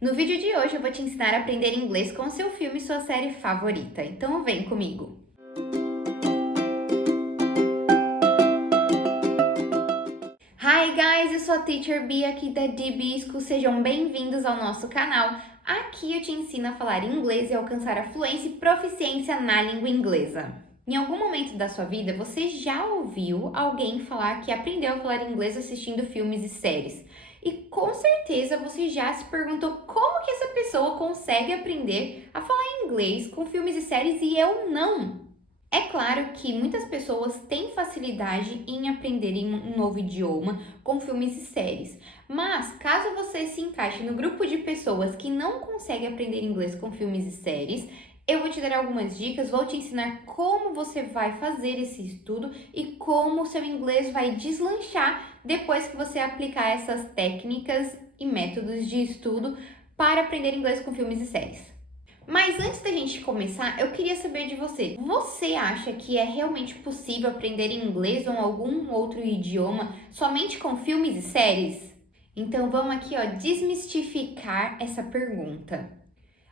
No vídeo de hoje eu vou te ensinar a aprender inglês com seu filme e sua série favorita, então vem comigo! Hi guys, eu sou a Teacher Bia aqui da DB School, sejam bem-vindos ao nosso canal. Aqui eu te ensino a falar inglês e alcançar a fluência e proficiência na língua inglesa. Em algum momento da sua vida, você já ouviu alguém falar que aprendeu a falar inglês assistindo filmes e séries? E com certeza você já se perguntou como que essa pessoa consegue aprender a falar inglês com filmes e séries e eu não. É claro que muitas pessoas têm facilidade em aprenderem um novo idioma com filmes e séries, mas caso você se encaixe no grupo de pessoas que não conseguem aprender inglês com filmes e séries, eu vou te dar algumas dicas, vou te ensinar como você vai fazer esse estudo e como o seu inglês vai deslanchar depois que você aplicar essas técnicas e métodos de estudo para aprender inglês com filmes e séries. Mas antes da gente começar, eu queria saber de você. Você acha que é realmente possível aprender inglês ou algum outro idioma somente com filmes e séries? Então vamos aqui, desmistificar essa pergunta.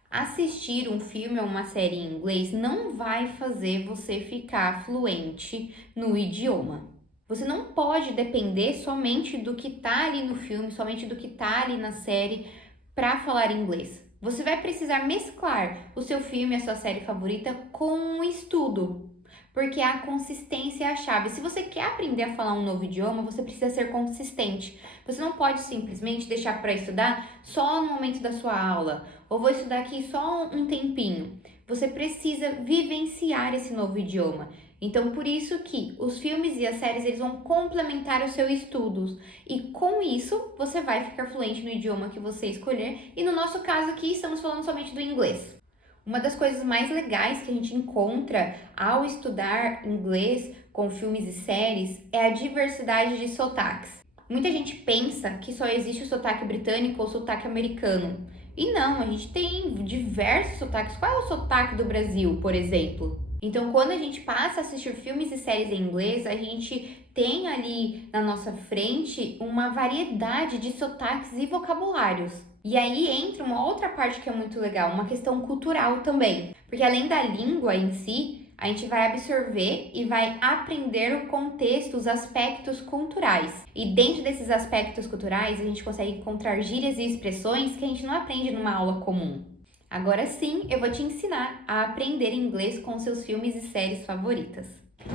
Assistir um filme ou uma série em inglês não vai fazer você ficar fluente no idioma. Você não pode depender somente do que tá ali no filme, somente do que tá ali na série para falar inglês. Você vai precisar mesclar o seu filme, a sua série favorita com o estudo, porque a consistência é a chave. Se você quer aprender a falar um novo idioma, você precisa ser consistente. Você não pode simplesmente deixar para estudar só no momento da sua aula, ou vou estudar aqui só um tempinho. Você precisa vivenciar esse novo idioma. Então, por isso que os filmes e as séries eles vão complementar os seus estudos. E com isso, você vai ficar fluente no idioma que você escolher. E no nosso caso aqui, estamos falando somente do inglês. Uma das coisas mais legais que a gente encontra ao estudar inglês com filmes e séries é a diversidade de sotaques. Muita gente pensa que só existe o sotaque britânico ou o sotaque americano. E não, a gente tem diversos sotaques. Qual é o sotaque do Brasil, por exemplo? Então, quando a gente passa a assistir filmes e séries em inglês, a gente tem ali na nossa frente uma variedade de sotaques e vocabulários. E aí entra uma outra parte que é muito legal, uma questão cultural também. Porque além da língua em si, a gente vai absorver e vai aprender o contexto, os aspectos culturais. E dentro desses aspectos culturais, a gente consegue encontrar gírias e expressões que a gente não aprende numa aula comum. Agora sim, eu vou te ensinar a aprender inglês com seus filmes e séries favoritas.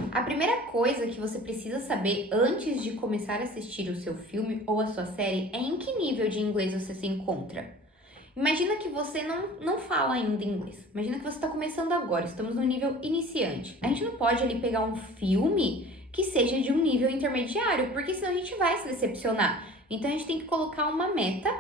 A primeira coisa que você precisa saber antes de começar a assistir o seu filme ou a sua série é em que nível de inglês você se encontra. Imagina que você não fala ainda inglês. Imagina que você está começando agora, estamos no nível iniciante. A gente não pode ali pegar um filme que seja de um nível intermediário, porque senão a gente vai se decepcionar. Então a gente tem que colocar uma meta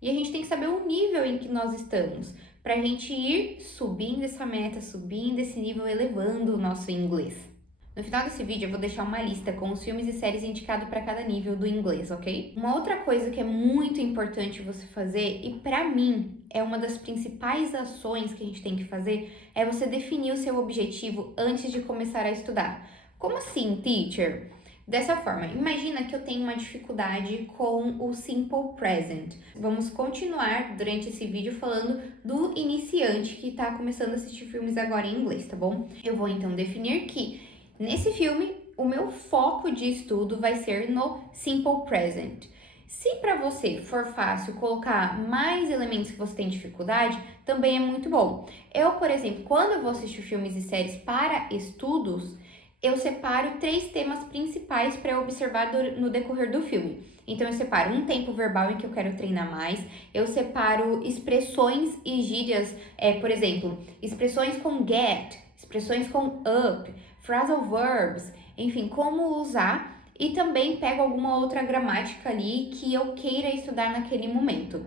e a gente tem que saber o nível em que nós estamos, para a gente ir subindo essa meta, subindo esse nível, elevando o nosso inglês. No final desse vídeo eu vou deixar uma lista com os filmes e séries indicados para cada nível do inglês, ok? Uma outra coisa que é muito importante você fazer, e para mim é uma das principais ações que a gente tem que fazer, é você definir o seu objetivo antes de começar a estudar. Como assim, teacher? Dessa forma, imagina que eu tenho uma dificuldade com o Simple Present. Vamos continuar durante esse vídeo falando do iniciante que está começando a assistir filmes agora em inglês, tá bom? Eu vou então definir que nesse filme o meu foco de estudo vai ser no Simple Present. Se para você for fácil colocar mais elementos que você tem dificuldade, também é muito bom. Eu, por exemplo, quando eu vou assistir filmes e séries para estudos, eu separo 3 temas principais para eu observar no decorrer do filme. Então, eu separo um tempo verbal em que eu quero treinar mais, eu separo expressões e gírias, por exemplo, expressões com get, expressões com up, phrasal verbs, enfim, como usar, e também pego alguma outra gramática ali que eu queira estudar naquele momento.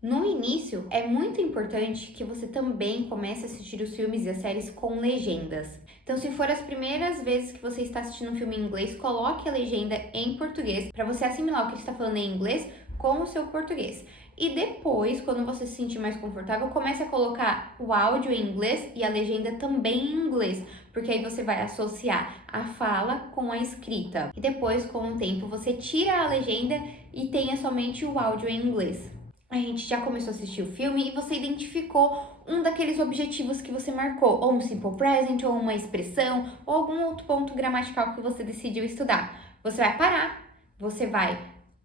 No início, é muito importante que você também comece a assistir os filmes e as séries com legendas. Então, se for as primeiras vezes que você está assistindo um filme em inglês, coloque a legenda em português para você assimilar o que ele está falando em inglês com o seu português. E depois, quando você se sentir mais confortável, comece a colocar o áudio em inglês e a legenda também em inglês, porque aí você vai associar a fala com a escrita. E depois, com o tempo, você tira a legenda e tenha somente o áudio em inglês. a gente já começou a assistir o filme e você identificou um daqueles objetivos que você marcou, ou um simple present, ou uma expressão, ou algum outro ponto gramatical que você decidiu estudar. Você vai parar, você vai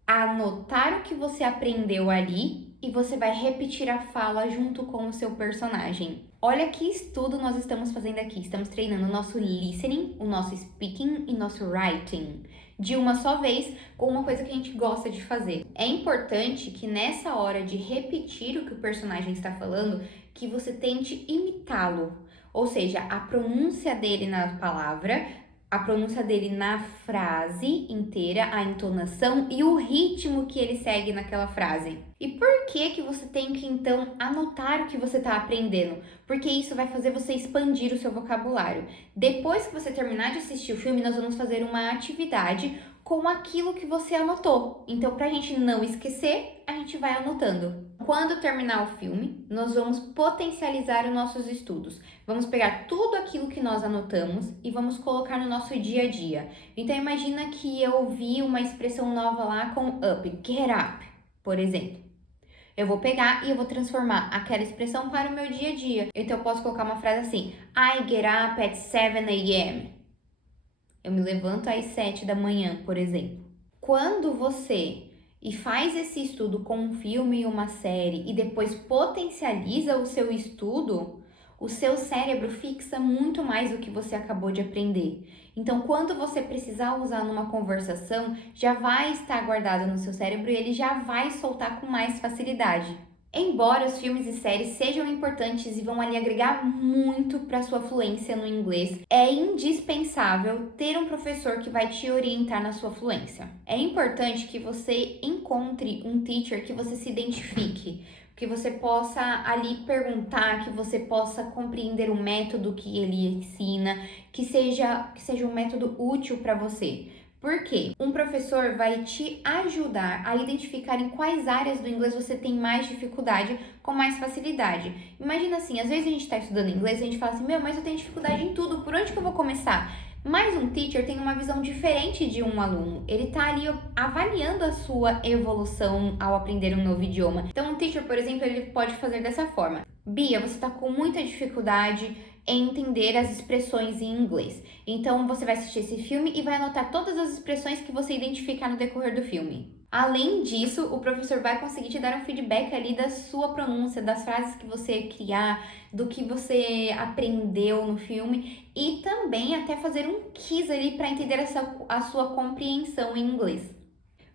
anotar o que você aprendeu ali e você vai repetir a fala junto com o seu personagem. Olha que estudo nós estamos fazendo aqui. Estamos treinando o nosso listening, o nosso speaking e nosso writing de uma só vez, com uma coisa que a gente gosta de fazer. É importante que nessa hora de repetir o que o personagem está falando, que você tente imitá-lo. Ou seja, a pronúncia dele na palavra, a pronúncia dele na frase inteira, a entonação e o ritmo que ele segue naquela frase. E por que você tem que então anotar o que você está aprendendo? Porque isso vai fazer você expandir o seu vocabulário. Depois que você terminar de assistir o filme, nós vamos fazer uma atividade com aquilo que você anotou. Então, para a gente não esquecer, a gente vai anotando. Quando terminar o filme, nós vamos potencializar os nossos estudos. Vamos pegar tudo aquilo que nós anotamos e vamos colocar no nosso dia a dia. Então, imagina que eu vi uma expressão nova lá com up, get up, por exemplo. Eu vou pegar e eu vou transformar aquela expressão para o meu dia a dia. Então, eu posso colocar uma frase assim, I get up at 7 a.m. Eu me levanto às 7 da manhã, por exemplo. Quando você faz esse estudo com um filme e uma série e depois potencializa o seu estudo, o seu cérebro fixa muito mais o que você acabou de aprender. Então, quando você precisar usar numa conversação, já vai estar guardado no seu cérebro e ele já vai soltar com mais facilidade. Embora os filmes e séries sejam importantes e vão ali agregar muito para sua fluência no inglês, é indispensável ter um professor que vai te orientar na sua fluência. É importante que você encontre um teacher que você se identifique, que você possa ali perguntar, que você possa compreender o método que ele ensina, que seja um método útil para você. Por quê? Um professor vai te ajudar a identificar em quais áreas do inglês você tem mais dificuldade com mais facilidade. Imagina assim, às vezes a gente está estudando inglês e a gente fala assim, mas eu tenho dificuldade em tudo, por onde que eu vou começar? Mas um teacher tem uma visão diferente de um aluno. Ele está ali avaliando a sua evolução ao aprender um novo idioma. Então, um teacher, por exemplo, ele pode fazer dessa forma. Bia, você está com muita dificuldade em entender as expressões em inglês. Então, você vai assistir esse filme e vai anotar todas as expressões que você identificar no decorrer do filme. Além disso, o professor vai conseguir te dar um feedback ali da sua pronúncia, das frases que você criar, do que você aprendeu no filme e também até fazer um quiz ali para entender a sua compreensão em inglês.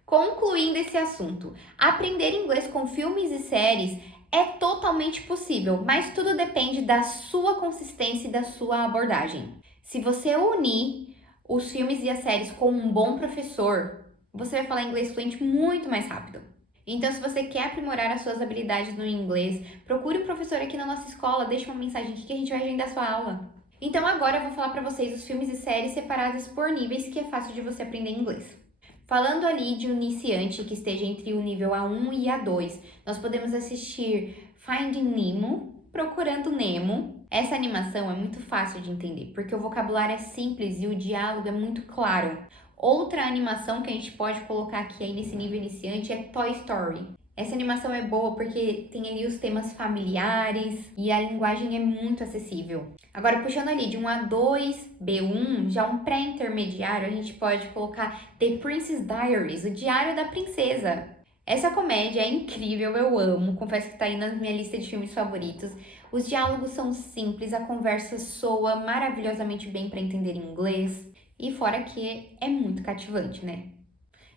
Concluindo esse assunto, aprender inglês com filmes e séries é totalmente possível, mas tudo depende da sua consistência e da sua abordagem. Se você unir os filmes e as séries com um bom professor, você vai falar inglês fluente muito mais rápido. Então, se você quer aprimorar as suas habilidades no inglês, procure um professor aqui na nossa escola, deixe uma mensagem aqui que a gente vai agendar a sua aula. Então, agora eu vou falar para vocês os filmes e séries separados por níveis que é fácil de você aprender inglês. Falando ali de um iniciante que esteja entre o nível A1 e A2, nós podemos assistir Finding Nemo, Procurando Nemo. Essa animação é muito fácil de entender, porque o vocabulário é simples e o diálogo é muito claro. Outra animação que a gente pode colocar aqui aí nesse nível iniciante é Toy Story. Essa animação é boa porque tem ali os temas familiares e a linguagem é muito acessível. Agora, puxando ali de um A2, B1, já um pré-intermediário, a gente pode colocar The Princess Diaries, o Diário da Princesa. Essa comédia é incrível, eu amo, confesso que tá aí na minha lista de filmes favoritos. Os diálogos são simples, a conversa soa maravilhosamente bem para entender inglês e fora que é muito cativante, né?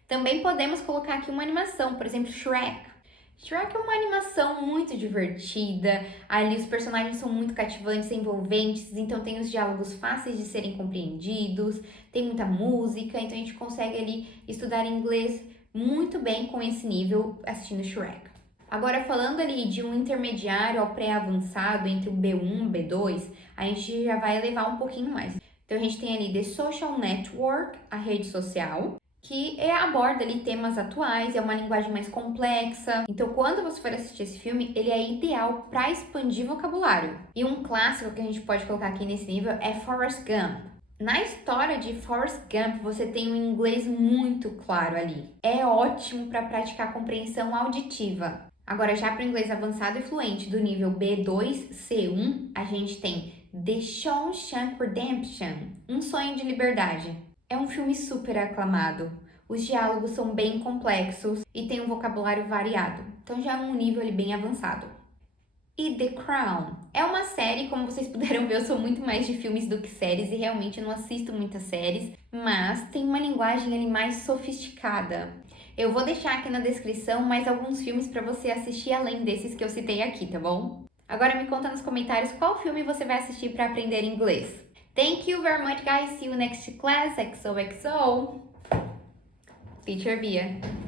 Também podemos colocar aqui uma animação, por exemplo, Shrek. Shrek é uma animação muito divertida, ali os personagens são muito cativantes, envolventes, então tem os diálogos fáceis de serem compreendidos, tem muita música, então a gente consegue ali estudar inglês muito bem com esse nível assistindo Shrek. Agora, falando ali de um intermediário ao pré-avançado, entre o B1 e o B2, a gente já vai elevar um pouquinho mais. Então a gente tem ali The Social Network, a rede social, que aborda ali temas atuais, é uma linguagem mais complexa. Então, quando você for assistir esse filme, ele é ideal para expandir vocabulário. E um clássico que a gente pode colocar aqui nesse nível é Forrest Gump. Na história de Forrest Gump, você tem um inglês muito claro ali. É ótimo para praticar compreensão auditiva. Agora, já para o inglês avançado e fluente do nível B2, C1, a gente tem The Shawshank Redemption, Um Sonho de Liberdade. É um filme super aclamado. Os diálogos são bem complexos e tem um vocabulário variado, então já é um nível ali bem avançado. E The Crown é uma série, como vocês puderam ver, eu sou muito mais de filmes do que séries e realmente eu não assisto muitas séries, mas tem uma linguagem ali mais sofisticada. Eu vou deixar aqui na descrição mais alguns filmes para você assistir além desses que eu citei aqui, tá bom? Agora me conta nos comentários qual filme você vai assistir para aprender inglês. Thank you very much, guys. See you next class. XOXO. Teacher Bia.